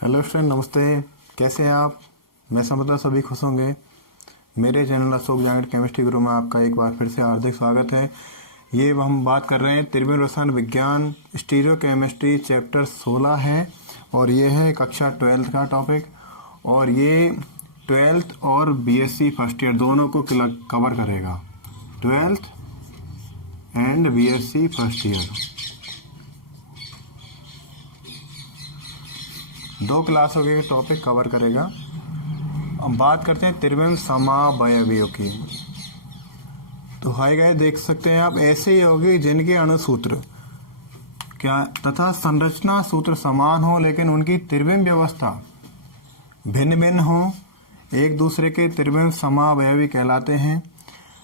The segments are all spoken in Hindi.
हेलो फ्रेंड, नमस्ते। कैसे हैं आप? मैं समझता सभी खुश होंगे। मेरे चैनल अशोक जांगड़ केमिस्ट्री गुरु में आपका एक बार फिर से हार्दिक स्वागत है। ये हम बात कर रहे हैं त्रिविम रसायन विज्ञान स्टीरियो केमिस्ट्री चैप्टर 16 है और ये है कक्षा 12 का टॉपिक। और ये 12th और बीएससी फर्स्ट ईयर दोनों को कवर करेगा। 12th and BSc first year दो क्लासों के टॉपिक कवर करेगा। अब बात करते हैं त्रिविम समावयवियों की। तो हाय गाइस, देख सकते हैं आप ऐसे यौगिक जिनके अणुसूत्र क्या तथा संरचना सूत्र समान हो लेकिन उनकी त्रिविम व्यवस्था भिन्न भिन्न हो, एक दूसरे के त्रिविम समावयवी कहलाते हैं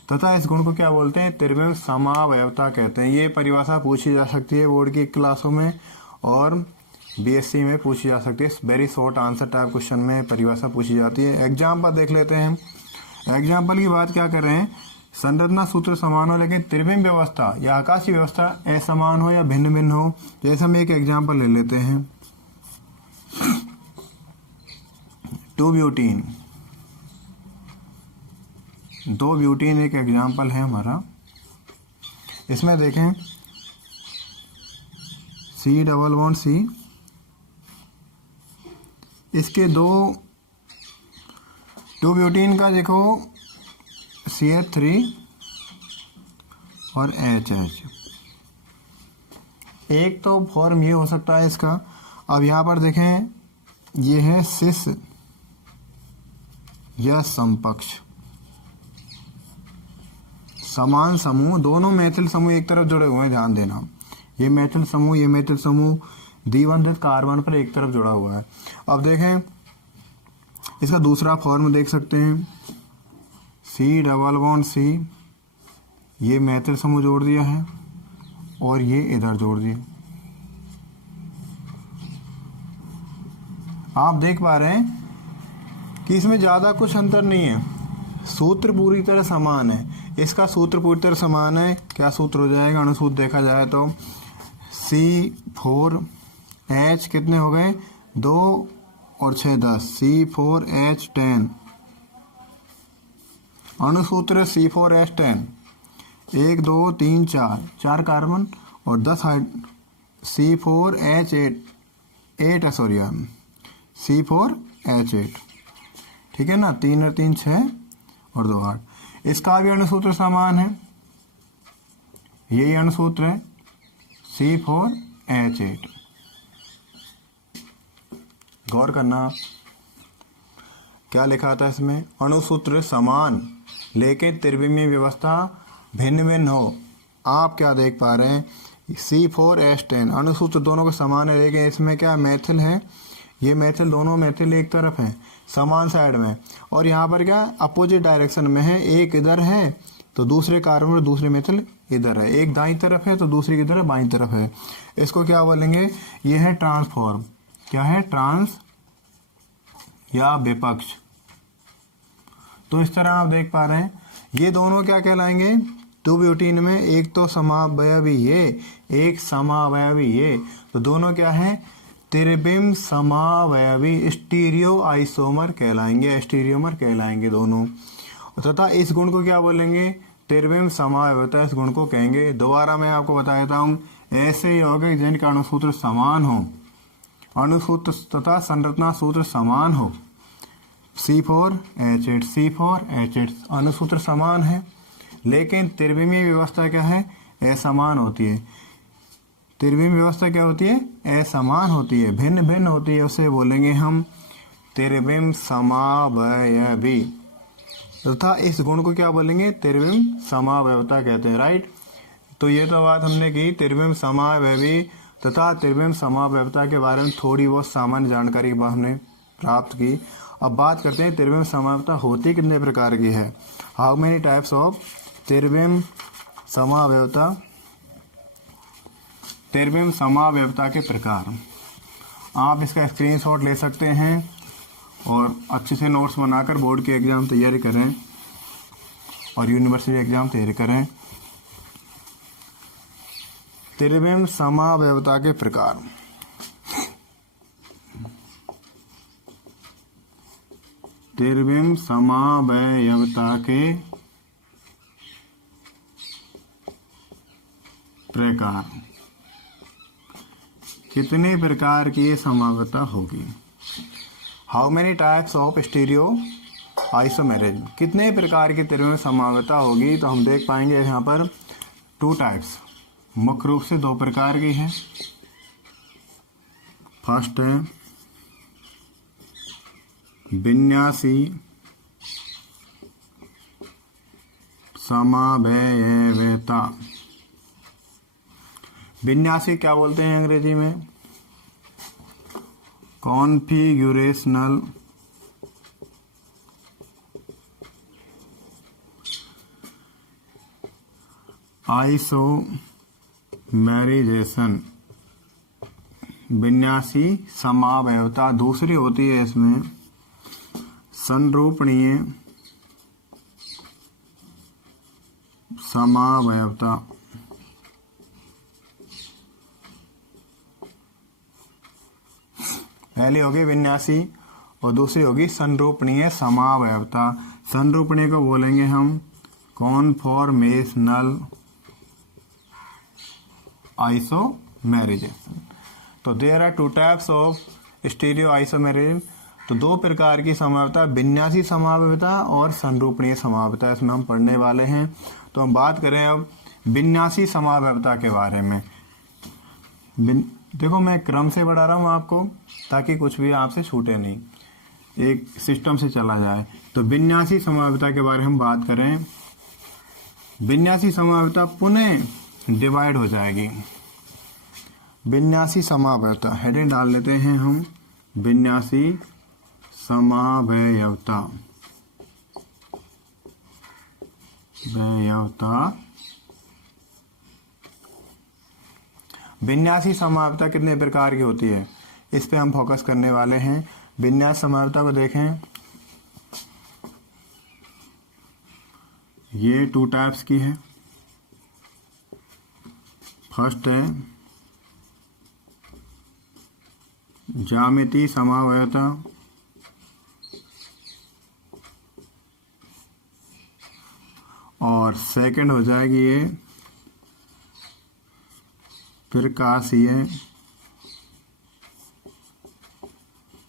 तथा इस गुण को क्या बोलते हैं? त्रिविम समावयवता कहते हैं। ये परिभाषा पूछी जा सकती है बोर्ड की क्लासों में और बीएससी में पूछी जा सकती है। Very short answer type question में परिभाषा पूछी जाती है। एग्जाम्पल देख लेते हैं। एग्जाम्पल की बात क्या कर रहे हैं? संरचना सूत्र समान हो लेकिन त्रिविम व्यवस्था या आकाशीय व्यवस्था असमान हो या भिन्न भिन्न हो। जैसे हम एक एग्जाम्पल ले लेते हैं। 2-ब्यूटीन, 2-ब्यूटीन एक एग्जाम्पल है हमारा। इसमें देखें C+C, इसके 2-ब्यूटीन का देखो CH3 और HH। एक तो फॉर्म ये हो सकता है इसका। अब यहाँ पर देखें, ये है सिस या समपक्ष समान समूह। दोनों मैथिल समूह एक तरफ जुड़े हुए हैं, ध्यान देना। ये मैथिल समूह, ये मैथिल समूह द्विबंधित कार्बन पर एक तरफ जुड़ा हुआ है। अब देखें इसका दूसरा फॉर्म देख सकते हैं, C+C। ये मैथिल समूह जोड़ दिया है और ये इधर जोड़ दिया। आप देख पा रहे हैं कि इसमें ज्यादा कुछ अंतर नहीं है, सूत्र पूरी तरह समान है। इसका सूत्र पूरी तरह समान है। क्या सूत्र हो जाएगा? अणुसूत्र देखा जाए तो C4H कितने हो गए? 2 और 6 10, C4H10। अणुसूत्र C4H10, 1 2 3 4 कार्बन और 10 C4H8 C4H8, ठीक है ना। 3 और 3 6 और 2 8। इसका भी अणुसूत्र समान है, यही अणुसूत्र है C4H8। गौर करना क्या लिखा था इसमें? अणुसूत्र समान लेकिन त्रिविमीय व्यवस्था भिन्न भिन्न हो। आप क्या देख पा रहे हैं? C4H10 अणुसूत्र दोनों के समान है लेकिन इसमें क्या मैथिल है? ये मैथिल, दोनों मैथिल एक तरफ है समान साइड में, और यहाँ पर क्या अपोजिट डायरेक्शन में है। एक इधर है तो दूसरे कार्बन और दूसरे मैथिल इधर है। एक दाईं तरफ है तो दूसरी की तरफ बाईं तरफ है। इसको क्या बोलेंगे? ये है ट्रांसफॉर्म। क्या है? ट्रांस या विपक्ष। तो इस तरह आप देख पा रहे हैं ये दोनों क्या कहलाएंगे? 2-ब्यूटीन में एक तो समावयवी ये, एक समावयवी ये, तो दोनों क्या है? त्रिविम समावयवी स्टीरियो आइसोमर कहलाएंगे, स्टीरियोमर कहलाएंगे दोनों। तथा इस गुण को क्या बोलेंगे? त्रिविम समावयवता इस गुण को कहेंगे। दोबारा मैं आपको बता देता हूँ, ऐसे यौगिक जिनका अणुसूत्र समान हो, अणुसूत्र तथा संरचना सूत्र समान हो, C4H8 अणुसूत्र समान है लेकिन त्रिविमीय व्यवस्था क्या है? असमान होती है। त्रिविमीय व्यवस्था क्या होती है? असमान होती है, भिन्न भिन्न होती है। उसे बोलेंगे हम त्रिविम समावयवी तथा इस गुण को क्या बोलेंगे? त्रिविम समावयवता कहते हैं, राइट। तो ये तो बात हमने की त्रिविम समावयवी तथा त्रिविम समावयवता के बारे में थोड़ी बहुत सामान्य जानकारी हमने प्राप्त की। अब बात करते हैं त्रिविम समावयवता होती कितने प्रकार की है। हाउ मेनी टाइप्स ऑफ त्रिविम समावयवता? त्रिविम समावयवता के प्रकार। आप इसका स्क्रीनशॉट ले सकते हैं और अच्छे से नोट्स बनाकर बोर्ड के एग्जाम तैयारी करें और यूनिवर्सिटी एग्जाम तैयारी करें। त्रिविम समावयवता के प्रकार। त्रिविम समावयवता के प्रकार। कितने प्रकार की ये समावयवता होगी? How many types of stereo isomerism, कितने प्रकार की त्रिविम समावयवता होगी? तो हम देख पाएंगे यहाँ पर 2 टाइप्स, मुख्य रूप से 2 प्रकार की हैं। फर्स्ट है विन्यासी समावयवता। विन्यासी क्या बोलते हैं अंग्रेजी में? कॉन्फिगुरेशनल आइसोमेरिजेशन, विन्यासी समावयवता। दूसरी होती है इसमें संरूपणीय समावयवता। पहली होगी विन्यासी और दूसरी होगी संरूपणीय समावयवता। संरूपणीय को बोलेंगे हम कॉन्फॉर्मेशनल आइसोमेरिजेशन। तो there are 2 types of stereoisomerism. तो 2 प्रकार की समावयवता, विन्यासी समावयवता और संरूपणीय समावयवता, इसमें हम पढ़ने वाले हैं। तो हम बात करें अब विन्यासी समावयवता के बारे में। देखो मैं क्रम से बढ़ा रहा हूँ आपको ताकि कुछ भी आपसे छूटे नहीं, एक सिस्टम से चला जाए। तो विन्यासी समावयवता के बारे में हम बात करें। विन्यासी समावयवता पुनः डिवाइड हो जाएगी। विन्यासी समावयवता हेडिंग डाल लेते हैं हम, विन्यासी समावयवता। विन्यासी समावयवता कितने प्रकार की होती है, इस पे हम फोकस करने वाले हैं। विन्यास समावयवता को देखें, ये 2 टाइप्स की है। फर्स्ट है ज्यामितीय समावयवता, और सेकंड हो जाएगी ये प्रकाशीय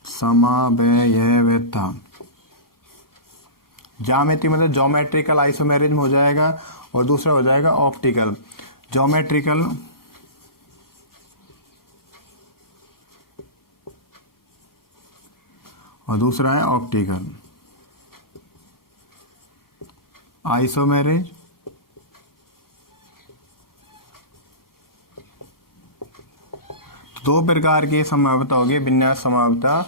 समावयवता। ज्यामिति मतलब ज्योमेट्रिकल आइसोमेरिज्म हो जाएगा और दूसरा हो जाएगा ऑप्टिकल। ज्योमेट्रिकल और दूसरा है ऑप्टिकल आइसोमेरिज। दो प्रकार की समावयवता होगी विन्यास समावयवता,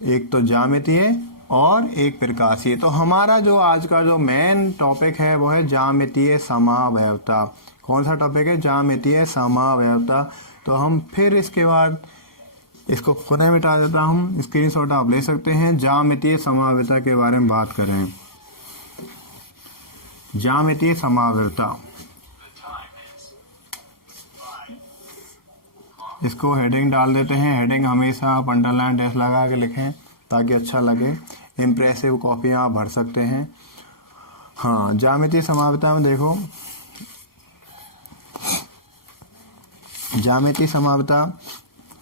एक तो ज्यामितीय और एक प्रकाशीय। तो हमारा जो आज का जो मेन टॉपिक है वो है ज्यामितीय समावयवता। कौन सा टॉपिक है? ज्यामितीय समावयवता। तो हम फिर इसके बाद इसको पुनः मिटा देता हूँ, स्क्रीनशॉट आप ले सकते हैं। ज्यामितीय समावयवता के बारे में बात करें। ज्यामितीय समावयवता, इसको हेडिंग डाल देते हैं। हेडिंग हमेशा आप अंडरलाइन डैश लगा के लिखें ताकि अच्छा लगे। इम्प्रेसिव कॉपियाँ आप भर सकते हैं। हाँ, ज्यामितीय समावयवता में देखो, ज्यामितीय समावयवता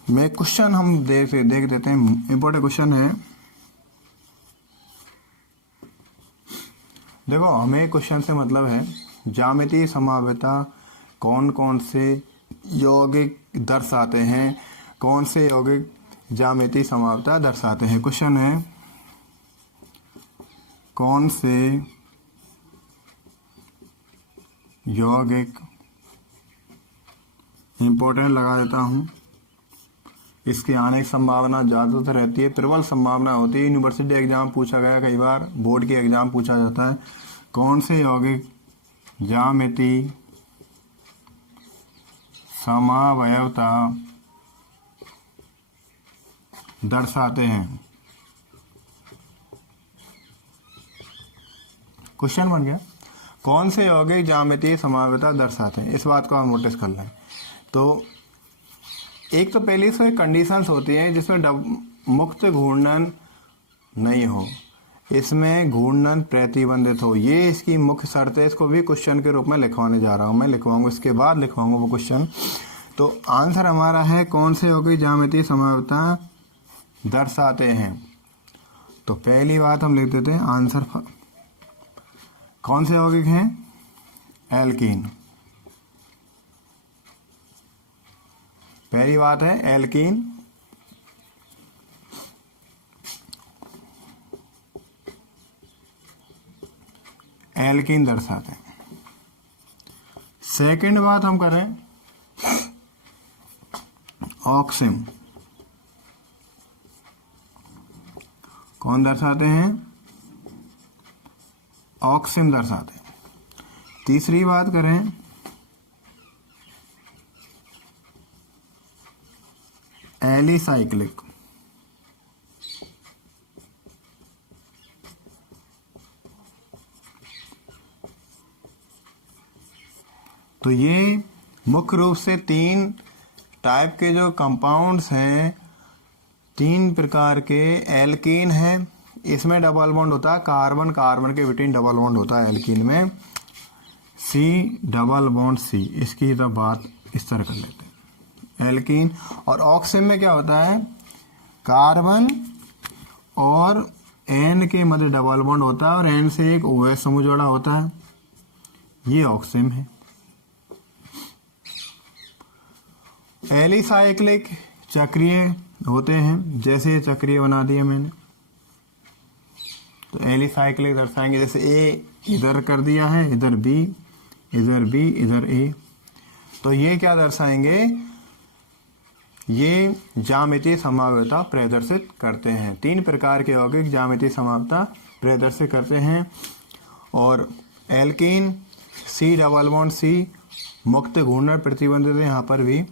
में क्वेश्चन हम देख देते हैं। इंपॉर्टेंट क्वेश्चन है, देखो हमें क्वेश्चन से मतलब है ज्यामितीय समावयवता कौन कौन से यौगिक दर्शाते हैं, कौन से यौगिक ज्यामितीय समावयवता दर्शाते हैं। क्वेश्चन है कौन से यौगिक, इंपॉर्टेंट लगा देता हूँ, इसके आने की संभावना ज़्यादातर रहती है, प्रबल संभावना होती है। यूनिवर्सिटी एग्जाम पूछा गया, कई बार बोर्ड के एग्जाम पूछा जाता है। कौन से यौगिक ज्यामितीय समावयवता दर्शाते हैं। क्वेश्चन बन गया, कौन से यौगिक ज्यामितीय समावयवता दर्शाते हैं। इस बात को हम नोटिस कर लें। तो एक तो पहले से कंडीशंस होती हैं जिसमें मुक्त घूर्णन नहीं हो, इसमें घूर्णन प्रतिबंधित हो। ये इसकी मुख्य शर्त है। इसको भी क्वेश्चन के रूप में लिखवाने जा रहा हूँ मैं, लिखवाऊंगा इसके बाद लिखवाऊंगा वो क्वेश्चन। तो आंसर हमारा है कौन से यौगिक ज्यामितीय समावता दर्शाते हैं। तो पहली बात हम लिख देते हैं आंसर कौन से यौगिक हैं, एल्कीन। पहली बात है एल्कीन। एल्कीन दर्शाते हैं। सेकंड बात हम करें ऑक्सिम। कौन दर्शाते हैं, ऑक्सिम दर्शाते हैं। तीसरी बात करें एलिसाइक्लिक। तो ये मुख्य रूप से 3 टाइप के जो कंपाउंड्स हैं, 3 प्रकार के एल्कीन हैं। इसमें डबल बॉन्ड होता है, कार्बन कार्बन के बिटवीन डबल बॉन्ड होता है एल्कीन में, C डबल बॉन्ड C। इसकी तो बात इस तरह कर लेते हैं एल्कीन। और ऑक्सिन में क्या होता है, कार्बन और N के मध्य डबल बॉन्ड होता है और N से एक OH समूह जोड़ा होता है, ये ऑक्सिन है। एलिसाइक्लिक चक्रीय होते हैं, जैसे ये चक्रीय बना दिया मैंने, तो एलिसाइक्लिक दर्शाएंगे। जैसे A इधर कर दिया है, इधर B, इधर B, इधर A, तो ये क्या दर्शाएंगे, ये ज्यामितीय समावता प्रदर्शित करते हैं। 3 प्रकार के यौगिक ज्यामितीय समावता प्रदर्शित करते हैं। और alkene C double bond C मुक्त घूर्णन प्रतिबंधित है यहाँ पर भी।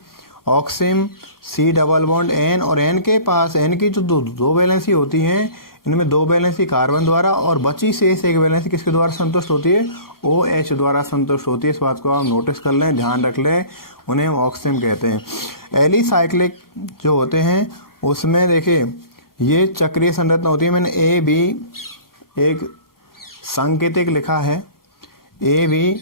ऑक्सिम C डबल बॉन्ड N, और N के पास N की जो दो वैलेंसी होती हैं, इनमें 2 वैलेंसी कार्बन द्वारा और बची शेष 1 वैलेंसी किसके द्वारा संतुष्ट होती है, OH द्वारा संतुष्ट होती है। इस बात को आप नोटिस कर लें, ध्यान रख लें, उन्हें हम ऑक्सिम कहते हैं। एलिसाइक्लिक जो होते हैं उसमें देखिए ये चक्रीय संरचना होती है। मैंने AB एक सांकेतिक लिखा है, AB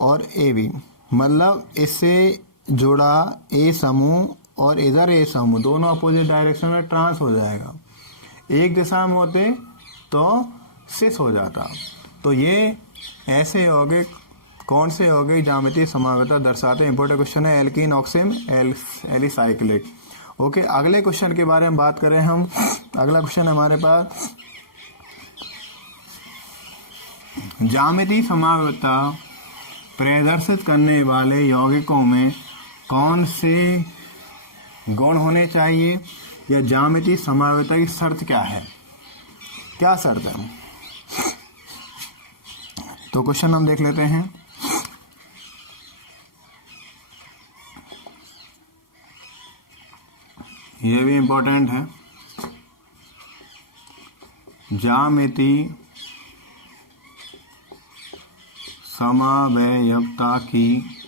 और AB, मतलब इससे जुड़ा A समूह और इधर A समूह, दोनों अपोजिट डायरेक्शन में ट्रांस हो जाएगा। एक दिशा में होते तो सिस हो जाता। तो ये ऐसे यौगिक, कौन से यौगिक ज्यामितीय समावता दर्शाते हैं। इंपॉर्टेंट क्वेश्चन है एल्कीन, ऑक्सिम, एलिसाइक्लिक। ओके, अगले क्वेश्चन के बारे में बात करें हम। अगला क्वेश्चन हमारे पास, ज्यामितीय समावता प्रदर्शित करने वाले यौगिकों में कौन से गुण होने चाहिए, या ज्यामितीय समावता की शर्त क्या है, क्या शर्त है। तो क्वेश्चन हम देख लेते हैं। ये भी इंपॉर्टेंट है। ज्यामितीय समावयवता की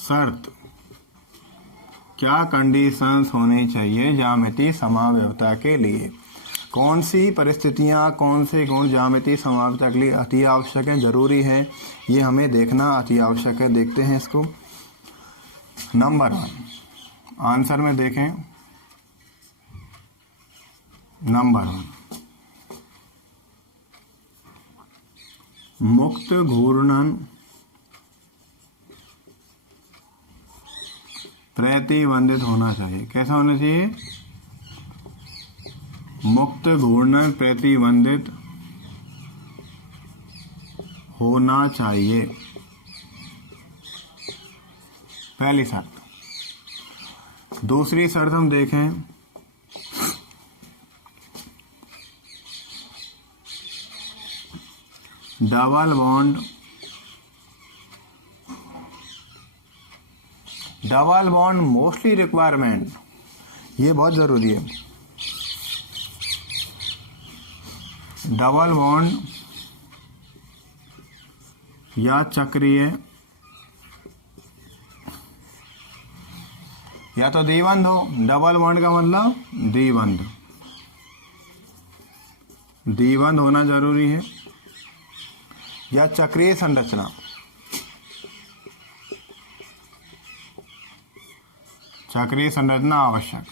शर्त, क्या कंडीशंस होनी चाहिए ज्यामितीय समावयवता के लिए। कौन सी परिस्थितियां, कौन से गुण ज्यामितीय समावयवता के लिए अति आवश्यक है, जरूरी है, ये हमें देखना अति आवश्यक है। देखते हैं इसको। नंबर 1 आंसर में देखें, नंबर 1 मुक्त घूर्णन प्रतिबंधित होना चाहिए। कैसा होना चाहिए, मुक्त घूर्णन प्रतिबंधित होना चाहिए, पहली शर्त। दूसरी शर्त हम देखें, double bond, double bond mostly requirement, ये बहुत जरूरी है। डबल बॉन्ड या चक्रीय या तो द्विबंध हो, डबल बॉन्ड का मतलब द्विबंध, द्विबंध होना जरूरी है, या चक्रीय संरचना, चक्रीय संरचना आवश्यक,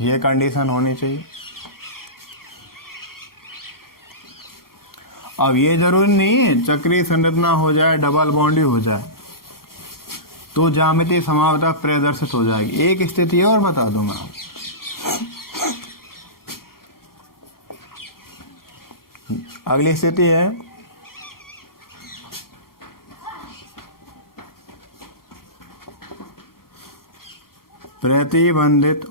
ये कंडीशन होनी चाहिए। अब ये जरूरी नहीं है चक्रीय संरचना हो जाए, डबल बॉन्ड ही हो जाए तो ज्यामितीय समावता प्रदर्शित हो जाएगी। एक स्थिति और बता दूंगा, अगली स्थिति है प्रतिबंधित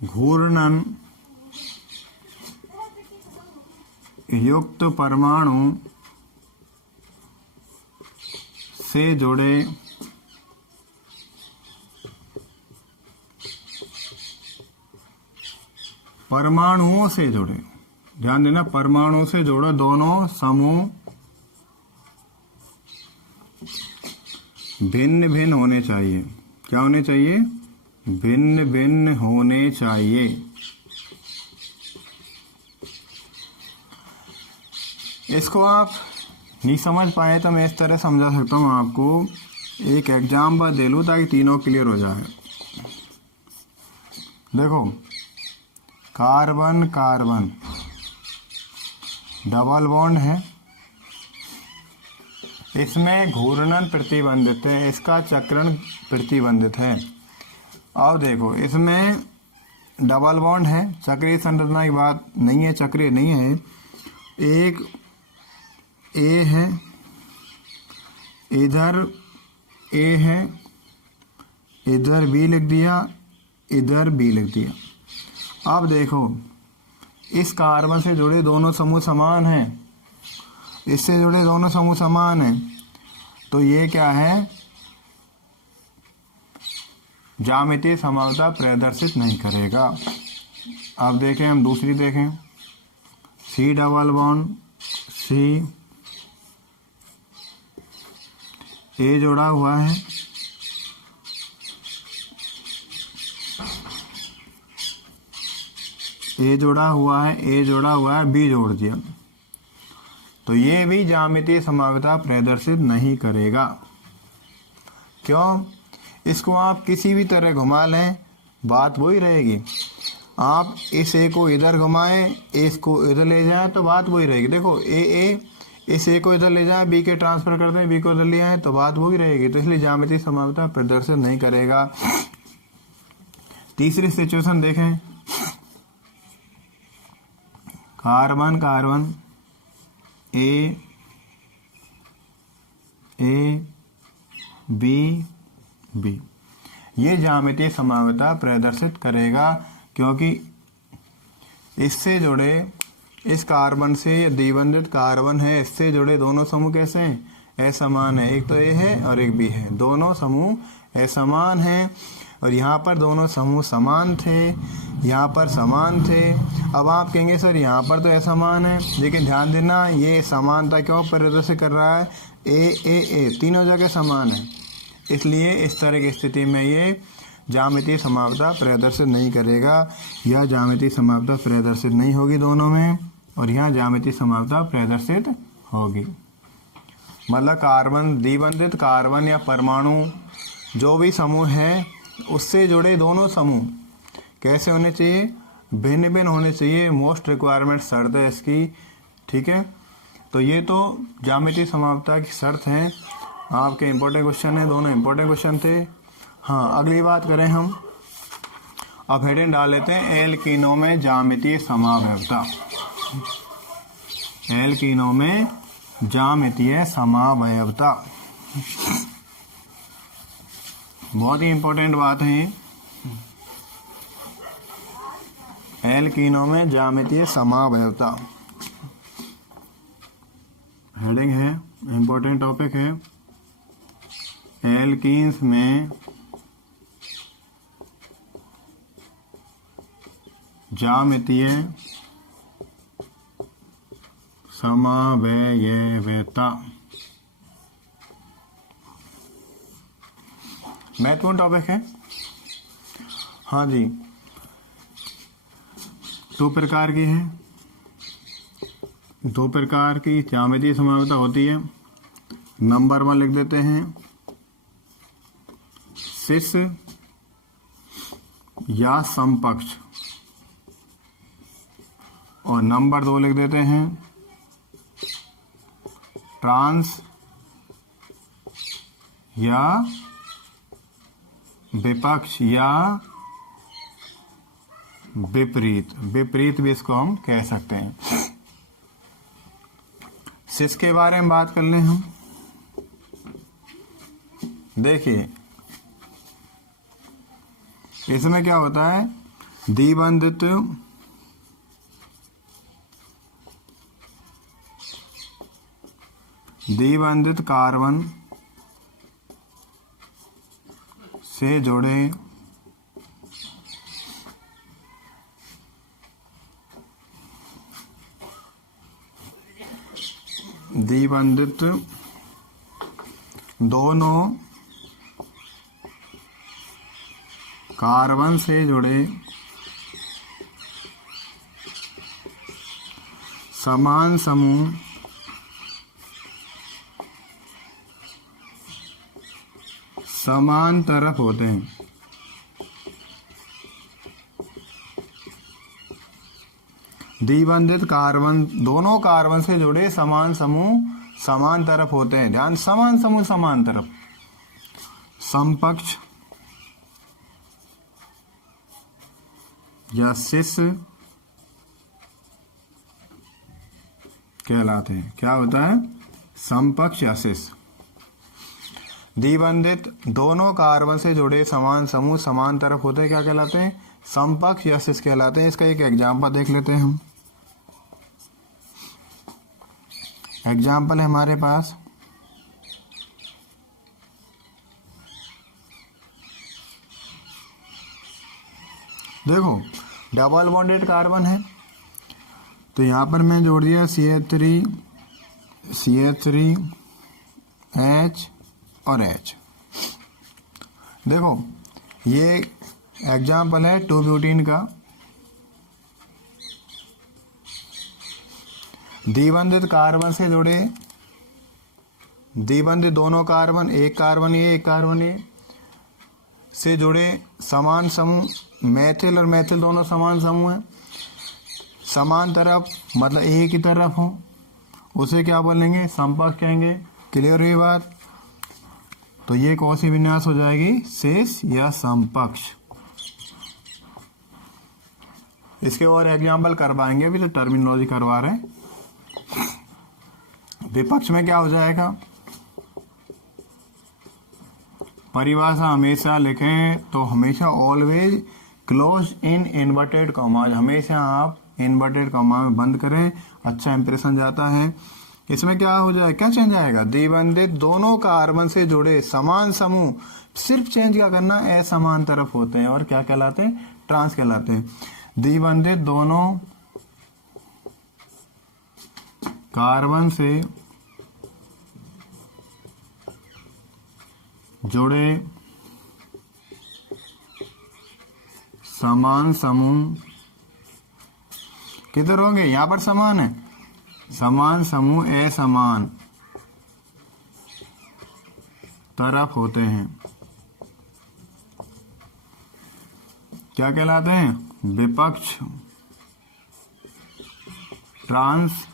घूर्णन युक्त परमाणु से जुड़े परमाणुओं से जुड़े, ध्यान देना, परमाणु से जुड़े दोनों समूह भिन्न भिन्न होने चाहिए। क्या होने चाहिए? भिन्न भिन्न होने चाहिए। इसको आप नहीं समझ पाए तो मैं इस तरह समझा सकता हूँ आपको, एक एग्जाम्पल दे लूँ ताकि तीनों क्लियर हो जाए। देखो, कार्बन कार्बन डबल बॉन्ड है, इसमें घूर्णन प्रतिबंधित है, इसका चक्रण प्रतिबंधित है। अब देखो, इसमें डबल बॉन्ड है, चक्रीय संरचना की बात नहीं है, चक्रीय नहीं है। एक ए है, इधर ए है, इधर बी लिख दिया, इधर बी लिख दिया। अब देखो, इस कार्बन से जुड़े दोनों समूह समान हैं, इससे जुड़े दोनों समूह समान हैं, तो ये क्या है? ज्यामितीय समावता प्रदर्शित नहीं करेगा। अब देखें, हम दूसरी देखें, सी डबल बॉन्ड, सी ए जोड़ा हुआ है, ए जोड़ा हुआ है, ए जोड़ा हुआ है, बी जोड़ दिया, तो ये भी ज्यामितीय समावता प्रदर्शित नहीं करेगा। क्यों? इसको आप किसी भी तरह घुमा लें, बात वही रहेगी। आप इस ए को इधर घुमाएं, इसको इधर ले जाएं, तो बात वही रहेगी। देखो, ए इस ए को इधर ले जाएं, बी के ट्रांसफर कर दें, बी को इधर ले आएं, तो बात वही रहेगी। तो इसलिए ज्यामितीय समावता प्रदर्शित नहीं करेगा। तीसरी सिचुएशन देखें, carbon carbon A B B, ये ज्यामितीय समावता प्रदर्शित करेगा, क्योंकि इससे जुड़े, इस कार्बन से ये द्विबंधित कार्बन है, इससे जुड़े दोनों समूह कैसे हैं? असमान है। एक तो ए है और एक बी है, दोनों समूह असमान हैं। और यहाँ पर दोनों समूह समान थे, यहाँ पर समान थे। अब आप कहेंगे सर यहाँ पर तो असमान है, लेकिन ध्यान देना, ये समानता क्यों प्रदर्शित कर रहा है? ए तीनों जगह समान है, इसलिए इस तरह की स्थिति में ये ज्यामितीय समावता प्रदर्शित नहीं करेगा। यह ज्यामितीय समावता प्रदर्शित नहीं होगी दोनों में, और यहाँ ज्यामितीय समावता प्रदर्शित होगी। मतलब कार्बन, द्विबंधित कार्बन या परमाणु जो भी समूह है, उससे जुड़े दोनों समूह कैसे होने चाहिए? भिन्न भिन्न होने चाहिए। मोस्ट रिक्वायरमेंट शर्त है इसकी, ठीक है। तो ये तो ज्यामितीय समावता की शर्त है। आपके इंपॉर्टेंट क्वेश्चन है, दोनों इंपॉर्टेंट क्वेश्चन थे। हाँ, अगली बात करें हम, अब हेडिंग डाल लेते हैं एल्कीनों में ज्यामितीय समावयवता। एल्कीनों में ज्यामितीय समावयवता बहुत ही इंपॉर्टेंट बात है। एल्कीनों में ज्यामितीय समावयवता हेडिंग है, इंपॉर्टेंट टॉपिक है। एल्कीन्स में ज्यामितीय समावयवता। महत्वपूर्ण टॉपिक है। हाँ जी, 2 प्रकार की है, 2 प्रकार की ज्यामितीय समरूपता होती है। नंबर 1 लिख देते हैं, सिस या समपक्ष, और नंबर 2 लिख देते हैं, ट्रांस या विपक्ष या विपरीत। विपरीत भी इसको हम कह सकते हैं। सिस के बारे में बात कर लें हम। देखिए इसमें क्या होता है, द्विबंधित कार्बन से जुड़े द्विबंधित दोनों कार्बन से जुड़े समान समूह समान तरफ होते हैं। द्विबंधित कार्बन, दोनों कार्बन से जुड़े समान समूह समान तरफ होते हैं। ध्यान, समान समूह समान तरफ। समपक्ष या सिस कहलाते हैं। क्या होता है, समपक्ष या सिस। द्विबंधित दोनों कार्बन से जुड़े समान समूह समान तरफ होते हैं, क्या कहलाते हैं, समपक्ष या सिस कहलाते हैं। इसका एक एग्जाम्पल देख लेते हैं हम। एग्जाम्पल है हमारे पास, देखो डबल बॉन्डेड कार्बन है, तो यहां पर मैं जोड़ दिया CH3 H और H। देखो ये एग्जाम्पल है 2-ब्यूटीन का। द्विबंधित कार्बन से जुड़े, द्विबंधित दोनों कार्बन, एक कार्बन ये से जुड़े समान समूह, मैथिल और मैथिल दोनों समान समूह हैं, समान तरफ मतलब एक ही तरफ हो, उसे क्या बोलेंगे, समपक्ष कहेंगे। क्लियर हुई बात। तो ये कौन सी विन्यास हो जाएगी, सिस या समपक्ष। इसके और एग्जाम्पल करवाएंगे, अभी तो टर्मिनोलॉजी करवा रहे हैं। विपक्ष में क्या हो जाएगा, परिभाषा हमेशा लिखें तो हमेशा always close in inverted comma, हमेशा आप इन्वर्टेड कॉमा में बंद करें, अच्छा इंप्रेशन जाता है। इसमें क्या हो जाए, क्या चेंज आएगा, द्विबंधित दोनों कार्बन से जुड़े समान समूह, सिर्फ चेंज क्या करना, असमान तरफ होते हैं और क्या कहलाते हैं, ट्रांस कहलाते हैं। द्विबंधित दोनों कार्बन से जुड़े समान समूह किधर होंगे, यहां पर समान है, समान समूह असमान तरफ होते हैं, क्या कहलाते हैं, विपक्ष, ट्रांस,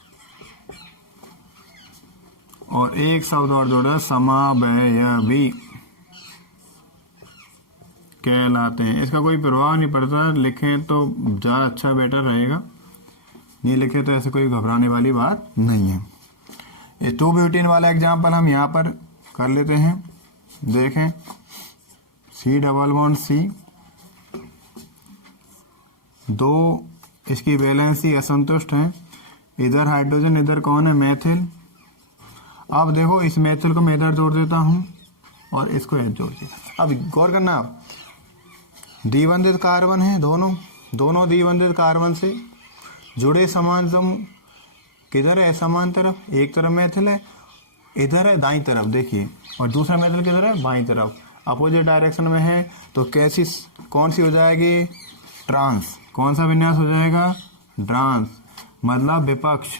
और एक शब्द और जोड़ा, समावयवी कहलाते हैं। इसका कोई प्रभाव नहीं पड़ता, लिखें तो ज़्यादा अच्छा बेटर रहेगा, नहीं लिखे तो ऐसे कोई घबराने वाली बात नहीं है। ये 2-ब्यूटीन वाला एग्जाम्पल हम यहाँ पर कर लेते हैं। देखें C+C, 2 इसकी वैलेंसी असंतुष्ट है, इधर हाइड्रोजन इधर कौन है, मैथिल। अब देखो इस मैथिल को मैं इधर जोड़ देता हूं और इसको इधर जोड़ दिया। अब गौर करना, आप द्विबंधित कार्बन है, दोनों द्विबंधित कार्बन से जुड़े समान समूह, किधर है, समान तरफ, एक तरफ मैथिल है, इधर है दाईं तरफ देखिए, और दूसरा मैथिल किधर है, बाईं तरफ। अपोजिट डायरेक्शन में है तो कौन सी हो जाएगी? ट्रांस। कौन सा विन्यास हो जाएगा? ट्रांस, मतलब विपक्ष।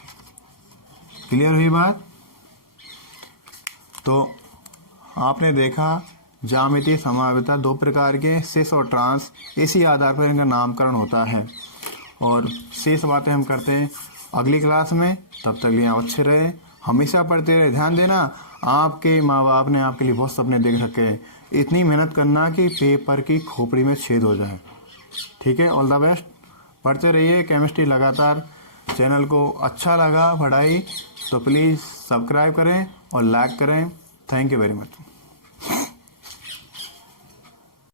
क्लियर हुई बात? तो आपने देखा ज्यामितीय समाविता दो प्रकार के, सिस और ट्रांस, इसी आधार पर इनका नामकरण होता है। और शेष बातें हम करते हैं अगली क्लास में। तब तक लिए आप अच्छे रहे, हमेशा पढ़ते रहे। ध्यान देना, आपके माँ बाप ने आपके लिए बहुत सपने देख रखे हैं, इतनी मेहनत करना कि पेपर की खोपड़ी में छेद हो जाए। ठीक है, ऑल द बेस्ट। पढ़ते रहिए केमिस्ट्री लगातार। चैनल को अच्छा लगा पढ़ाई तो प्लीज़ सब्सक्राइब करें और लाइक करें। Thank you very much.